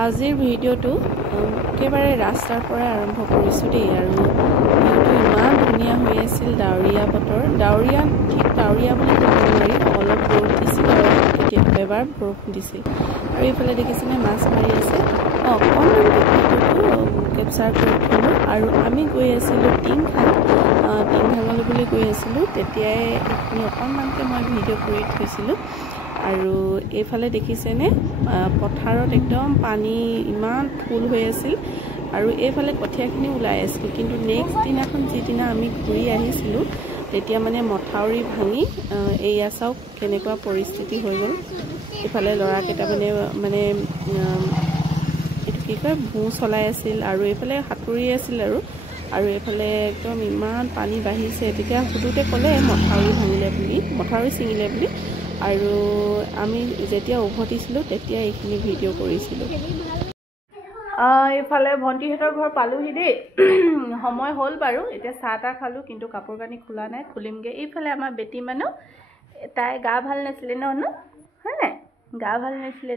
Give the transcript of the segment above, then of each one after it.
আজিৰ ভিডিঅ'টো একেবাৰে ৰাস্তাৰ পৰা আৰম্ভ কৰিছোঁ দেই। আৰু ভিউটো ইমান ধুনীয়া হৈ আছিল, ডাৱৰীয়া বতৰ, ডাৱৰীয়া ঠিক ডাৱৰীয়া বুলি ক'ব নোৱাৰি, অলপ ৰ'দ দিছিল আৰু কেতিয়াবা এবাৰ বৰষুণ দিছিল। আৰু এইফালে দেখিছেনে মাছ মাৰি আছে। অকণমানকৈ ভিডিঅ'টো কেপচাৰ কৰি থ'লোঁ। আৰু আমি গৈ আছিলোঁ টিংখাঙলৈ বুলি গৈ আছিলোঁ, তেতিয়াই এইখিনি অকণমানকৈ মই ভিডিঅ' কৰি থৈছিলোঁ। আৰু এইফালে দেখিছেনে পথাৰত একদম পানী ইমান ফুল হৈ আছিল। আৰু এইফালে কঠীয়াখিনি ওলাই আছিল, কিন্তু নেক্সট দিনাখন যিদিনা আমি ঘূৰি আহিছিলোঁ তেতিয়া মানে মথাউৰি ভাঙি এয়া চাওক কেনেকুৱা পৰিস্থিতি হৈ গ'ল। এইফালে ল'ৰাকেইটা মানে এইটো কি কয় ভূ চলাই আছিল, আৰু এইফালে সাঁতুৰি আছিল। আৰু এইফালে একদম ইমান পানী বাঢ়িছে। তেতিয়া সুধোতে ক'লে মথাউৰি ছিঙিলে বুলি। আৰু আমি যেতিয়া উভতিছিলোঁ তেতিয়া এইখিনি ভিডিঅ' কৰিছিলোঁ। এইফালে ভণ্টিহঁতৰ ঘৰ পালোহি দেই। সময় হ'ল বাৰু, এতিয়া চাহ তাহ খালোঁ, কিন্তু কাপোৰ কানি খোলা নাই, খুলিমগৈ। এইফালে আমাৰ বেটী মানুহ, তাই গা ভাল নাছিলে ন হয় নাই, গা ভাল নাছিলে।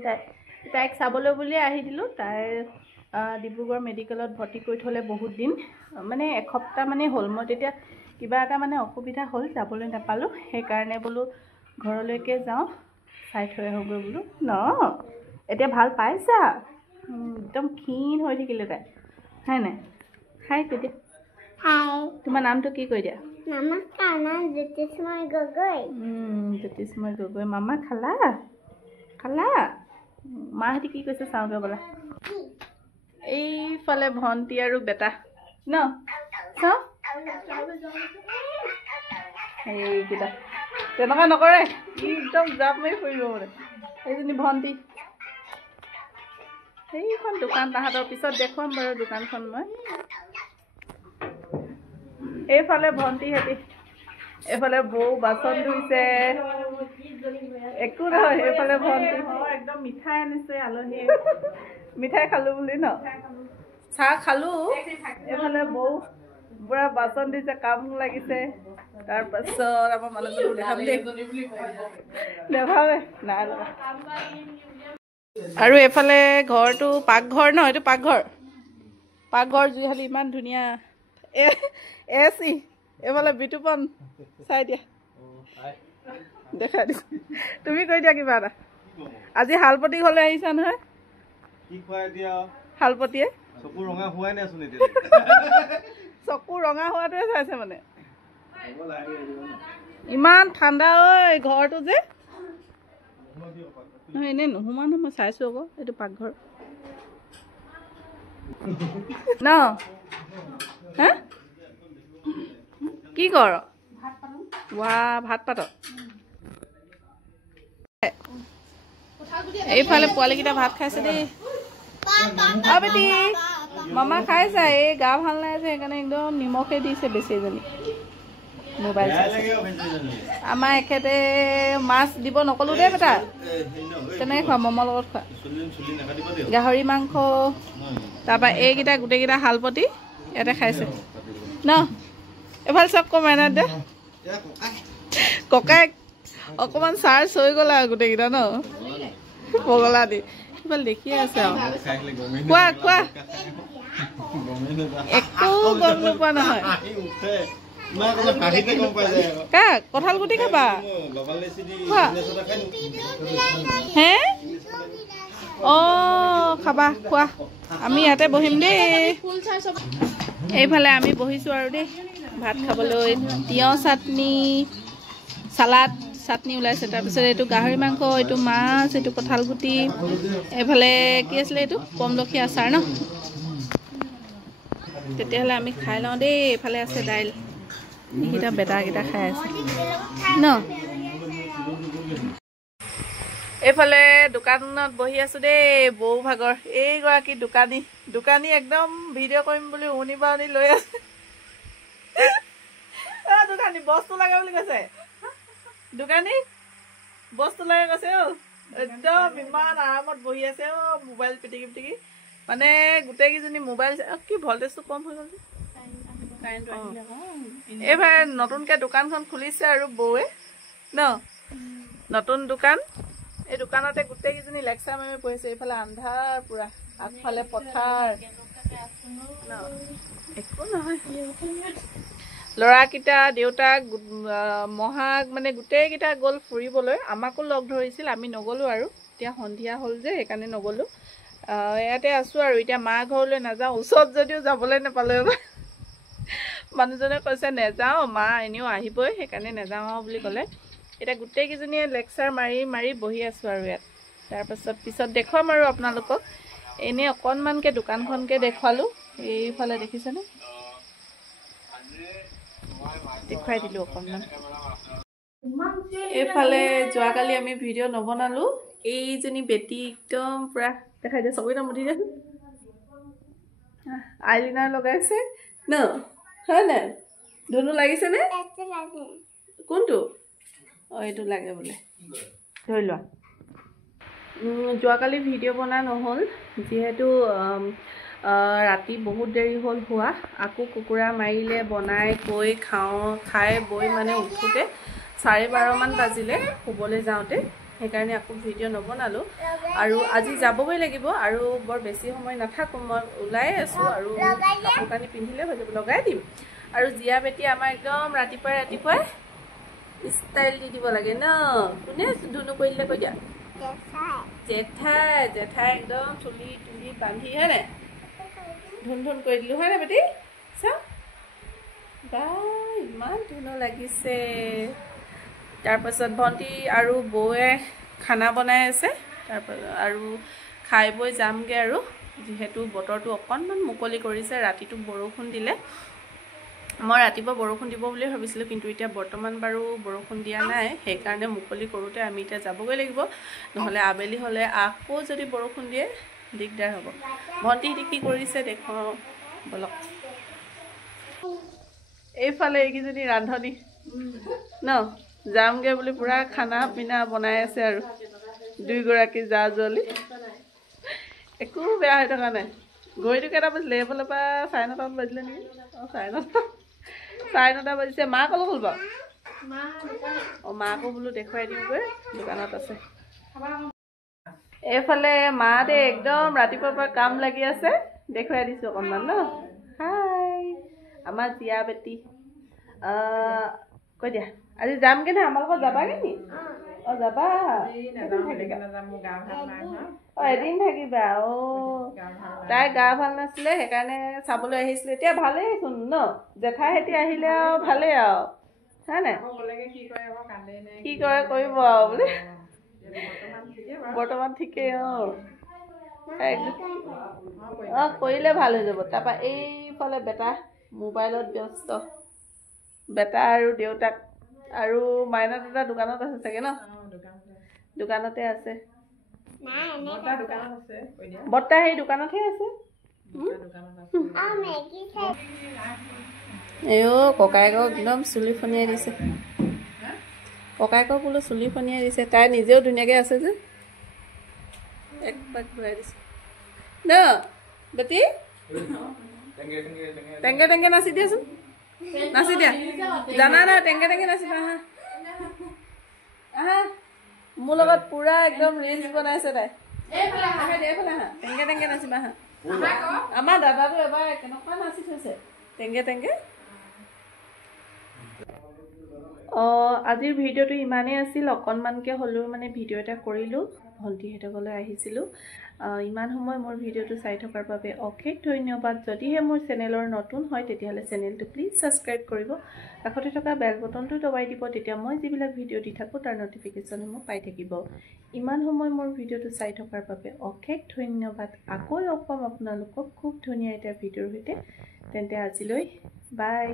তাইক চাবলৈ বুলিয়ে আহি দিলোঁ। তাই ডিব্ৰুগড় মেডিকেলত ভৰ্তি কৰি থ'লে বহুত দিন, মানে এসপ্তাহ মানে হ'ল। মই তেতিয়া কিবা এটা মানে অসুবিধা হ'ল, যাবলৈ নাপালোঁ। সেইকাৰণে বোলো ঘৰলৈকে যাওঁ, চাই থৈ আহোঁগৈ বোলো ন। এতিয়া ভাল পাইছা? একদম ক্ষীণ হৈ থাকিলে তাই, হয় নাই? হাই তেতিয়া তোমাৰ নামটো কি কৈ দিয়া? জ্যোতিস্ময় গগৈ। মামা খালা মাহঁতে কি কৈছে চাওঁগৈ ব'লা। এইফালে ভণ্টি আৰু বেটা ন, চাওঁ এইকেইটা তেনেকুৱা নকৰে, একদম জাপ মাৰি ফুৰিব মানে। এইজনী ভণ্টি। সেইখন দোকান তাহাঁতৰ পিছত দেখুৱাম বাৰু দোকানখন মই। এইফালে ভণ্টিহঁতি, এইফালে বৌ বাচন ধুইছে, একো নহয়। এইফালে ভণ্টি একদম মিঠাই আনিছে আলহী, মিঠাই খালোঁ বুলি ন, চাহ খালোঁ। এইফালে বৌ পুৰা বাচন দিছে, কাম লাগিছে। তাৰপাছত আমাৰ মানুহজনক দেখাম দেই, দেখাবে নাই লগা। আৰু এইফালে ঘৰটো পাকঘৰ ন, এইটো পাকঘৰ জুইশালি ইমান ধুনীয়া। এচি এইফালে বিতুপন চাই দিয়া, দেখাই দিছো। তুমি কৈ দিয়া কিবা এটা। আজি শালপতি ঘৰলৈ আহিছা নহয়? শালপতিয়ে চকু ৰঙা হোৱাটোৱে চাইছে মানে। ইমান ঠাণ্ডা ঐ ঘৰটো যে। নহয় এনেই নোসোমা নহয়, মই চাইছোঁ আকৌ। এইটো পাকঘৰ ন, হা কি কৰ? ভাত পাত। এইফালে পোৱালীকেইটা ভাত খাইছে দেই। বেটি মামা খাইছা? এই গা ভাল নাই যে, সেইকাৰণে একদম নিমখে দিছে বেছি এজনী। মোবাইল চাইছে। আমাৰ এখেতে মাছ দিব নকলোঁ দেই বেটা, তেনেকৈ খোৱা মমৰ লগত খোৱা। গাহৰি মাংস, তাৰপৰা এইকেইটা গোটেইকেইটা শালপতি ইয়াতে খাইছে ন। এইফালে চব কমাই দে ককাইক অকণমান চাৰ্জ হৈ গ'ল আৰু গোটেইকেইটা ন, পগলা দি। এইফালে দেখিয়ে আছে আৰু কোৱা একো গম নোপোৱা নহয়। কঁঠাল গুটি খাবা হে? খাবা খোৱা, আমি ইয়াতে বহিম দেই। এইফালে আমি বহিছোঁ আৰু দেই ভাত খাবলৈ। তিয়ঁহ চাটনি, চাটনি ওলাইছে। তাৰপিছত এইটো গাহৰি মাংস, এইটো মাছ, এইটো কঁঠাল গুটি, এইফালে কি আছিলে এইটো পমলখি আচাৰ ন। তেতিয়াহ'লে আমি খাই লওঁ দেই। এইফালে আছে দাইল, এইকেইটা বেটাকেইটা খাই আছে ন। এইফালে দোকানত বহি আছোঁ দেই, বৌ ভাগৰ। এইগৰাকী দোকানী একদম ভিডিঅ' কৰিম বুলি উনি বাউনি লৈ আছে। দোকানী বস্তু লাগে বুলি কৈছে, দোকানী বস্তু লাগে কৈছে। একদম ইমান আৰামত বহি আছে মোবাইল পিটিকি। মানে গোটেইকেইজনী মোবাইল কি ভল্টেজটো কম হৈ গ'ল। এইফালে নতুনকৈ দোকানখন খুলিছে আৰু বৌৱে ন, নতুন দোকান। এই দোকানতে গোটেইকেইজনী লেকচাৰ মাৰি পঢ়িছে এইফালে আন্ধাৰ পুৰা আগফালে পথাৰ একো নহয় ল'ৰাকেইটা দেউতাক মহাক মানে গোটেইকেইটা গ'ল ফুৰিবলৈ আমাকো লগ ধৰিছিল আমি নগ'লোঁ আৰু এতিয়া সন্ধিয়া হ'ল যে সেইকাৰণে নগ'লোঁ ইয়াতে আছোঁ আৰু এতিয়া মা ঘৰলৈ নাযাওঁ ওচৰত যদিও যাবলৈ নাপালোঁ এবাৰ মানুহজনে কৈছে নেযাওঁ মা এনেও আহিবই সেইকাৰণে নেযাওঁ বুলি ক'লে এতিয়া গোটেইকেইজনীয়ে লেকচাৰ মাৰি মাৰি বহি আছোঁ আৰু ইয়াত তাৰপাছত পিছত দেখুৱাম আৰু আপোনালোকক এনেই অকণমানকৈ দোকানখনকৈ দেখুৱালোঁ এইফালে দেখিছেনে দেখুৱাই দিলোঁ অকণমান এইফালে যোৱাকালি আমি ভিডিঅ' নবনালোঁ এইজনী বেটী একদম পূৰা দেখাই দিয়ে চবেই নাম উঠি দিয়াচোন আইলিনাৰ লগাইছে ন হয় নাই ধুনু লাগিছেনে কোনটো অঁ এইটো লাগে বোলে ধৰি লোৱা যোৱাকালি ভিডিঅ' বনা নহ'ল যিহেতু ৰাতি বহুত দেৰি হ'ল হোৱা আকৌ কুকুৰা মাৰিলে বনাই কৈ খাই বৈ মানে উঠোঁতে 12:30 মান বাজিলে শুবলৈ যাওঁতে সেইকাৰণে আকৌ ভিডিঅ' নবনালোঁ আৰু আজি যাবগৈ লাগিব আৰু বৰ বেছি সময় নাথাকোঁ মই ওলাই আছোঁ আৰু কাপোৰ কানি পিন্ধিলে হৈ যাব লগাই দিম আৰু জীয়া বেটী আমাৰ একদম ৰাতিপুৱাই ষ্টাইল দি দিব লাগে ন কোনে ধুনু কৰি দিলে কৈ দিয়া জেঠাই একদম চুলি তুলি বান্ধি হয়নে ধুন কৰি দিলোঁ হয়নে বেটী চাওঁ বা ইমান ধুনু লাগিছে তাৰপাছত ভণ্টি আৰু বৌয়ে খানা বনাই আছে তাৰপাছত আৰু খাই বৈ যামগৈ আৰু যিহেতু বতৰটো অকণমান মুকলি কৰিছে ৰাতিটো বৰষুণ দিলে মই ৰাতিপুৱা বৰষুণ দিব বুলি ভাবিছিলোঁ কিন্তু এতিয়া বৰ্তমান বাৰু বৰষুণ দিয়া নাই সেইকাৰণে মুকলি কৰোঁতে আমি এতিয়া যাবগৈ লাগিব নহ'লে আবেলি হ'লে আকৌ যদি বৰষুণ দিয়ে দিগদাৰ হ'ব ভণ্টিহঁতে কি কৰিছে দেখুৱাওঁ বলক এইফালে এইকেইজনী ৰান্ধনি ন যামগৈ বুলি পূৰা খানা পিনা বনাই আছে আৰু দুয়োগৰাকী জা জোৱালি একো বেয়া হৈ থকা নাই ঘড়ীটো কেইটা বাজিলে এইফালৰ পৰা 9:30 বাজিলে নেকি অঁ 9:30 বাজিছে মা ক'লৈ গ'ল বাৰু অঁ মাকো বোলো দেখুৱাই দিওঁগৈ দোকানত আছে এইফালে মা দে একদম ৰাতিপুৱাৰ পৰা কাম লাগি আছে দেখুৱাই দিছোঁ অকণমান ন হাই আমাৰ জীয়া বেটী কৈ দিয়া আজি যামগৈ নে আমাৰ লগত যাবাগৈ নি অঁ যাবা অঁ এদিন থাকিবা অঁ তাই গা ভাল নাছিলে সেইকাৰণে চাবলৈ আহিছিলে এতিয়া ভালেইচোন ন জেঠাইহঁতি আহিলে আৰু ভালেই আৰু হয় নাই কি কৰে কৰিব আৰু বোলে বৰ্তমান ঠিকেই অঁ অঁ কৰিলে ভাল হৈ যাব তাৰপৰা এইফালে বেটা মোবাইলত ব্যস্ত বেটা আৰু দেউতাক আৰু মাইনা দাদা দোকানত আছে চাগে ন দোকানতে আছে বৰ্তা সেই দোকানতহে আছে এও ককায়েকক একদম চুলি ফনিয়াই দিছে ককায়েকক বোলো চুলি ফনিয়াই দিছে তাই নিজেও ধুনীয়াকৈ আছে যে একবাৰ ঘূৰাই দিছে ন বেটী টেংকে নাচি দিয়াচোন নাচি দিয়া জানা না টেংকে নাচিবা হা আহা মোৰ লগত পুৰা একদম ৰিলছ বনাইছে তাই টেংকে নাচিবা হা আমাৰ দাদাটো এবাৰ কেনেকুৱা নাচি থৈছে টেংকে অঁ আজিৰ ভিডিঅ'টো ইমানেই আছিল অকণমানকৈ হ'লেও মানে ভিডিঅ' এটা কৰিলোঁ ভণ্টিহঁতলৈ আহিছিলোঁ ইমান সময় মোৰ ভিডিঅ'টো চাই থকাৰ বাবে অশেষ ধন্যবাদ যদিহে মোৰ চেনেলৰ নতুন হয় তেতিয়াহ'লে চেনেলটো প্লিজ ছাবস্ক্ৰাইব কৰিব কাষতে থকা বেল বটনটো দবাই দিব তেতিয়া মই যিবিলাক ভিডিঅ' দি থাকোঁ তাৰ ন'টিফিকেশ্যনসমূহ পাই থাকিব ইমান সময় মোৰ ভিডিঅ'টো চাই থকাৰ বাবে অশেষ ধন্যবাদ আকৌ লগ পাম আপোনালোকক খুব ধুনীয়া এটা ভিডিঅ'ৰ সৈতে তেন্তে আজিলৈ বাই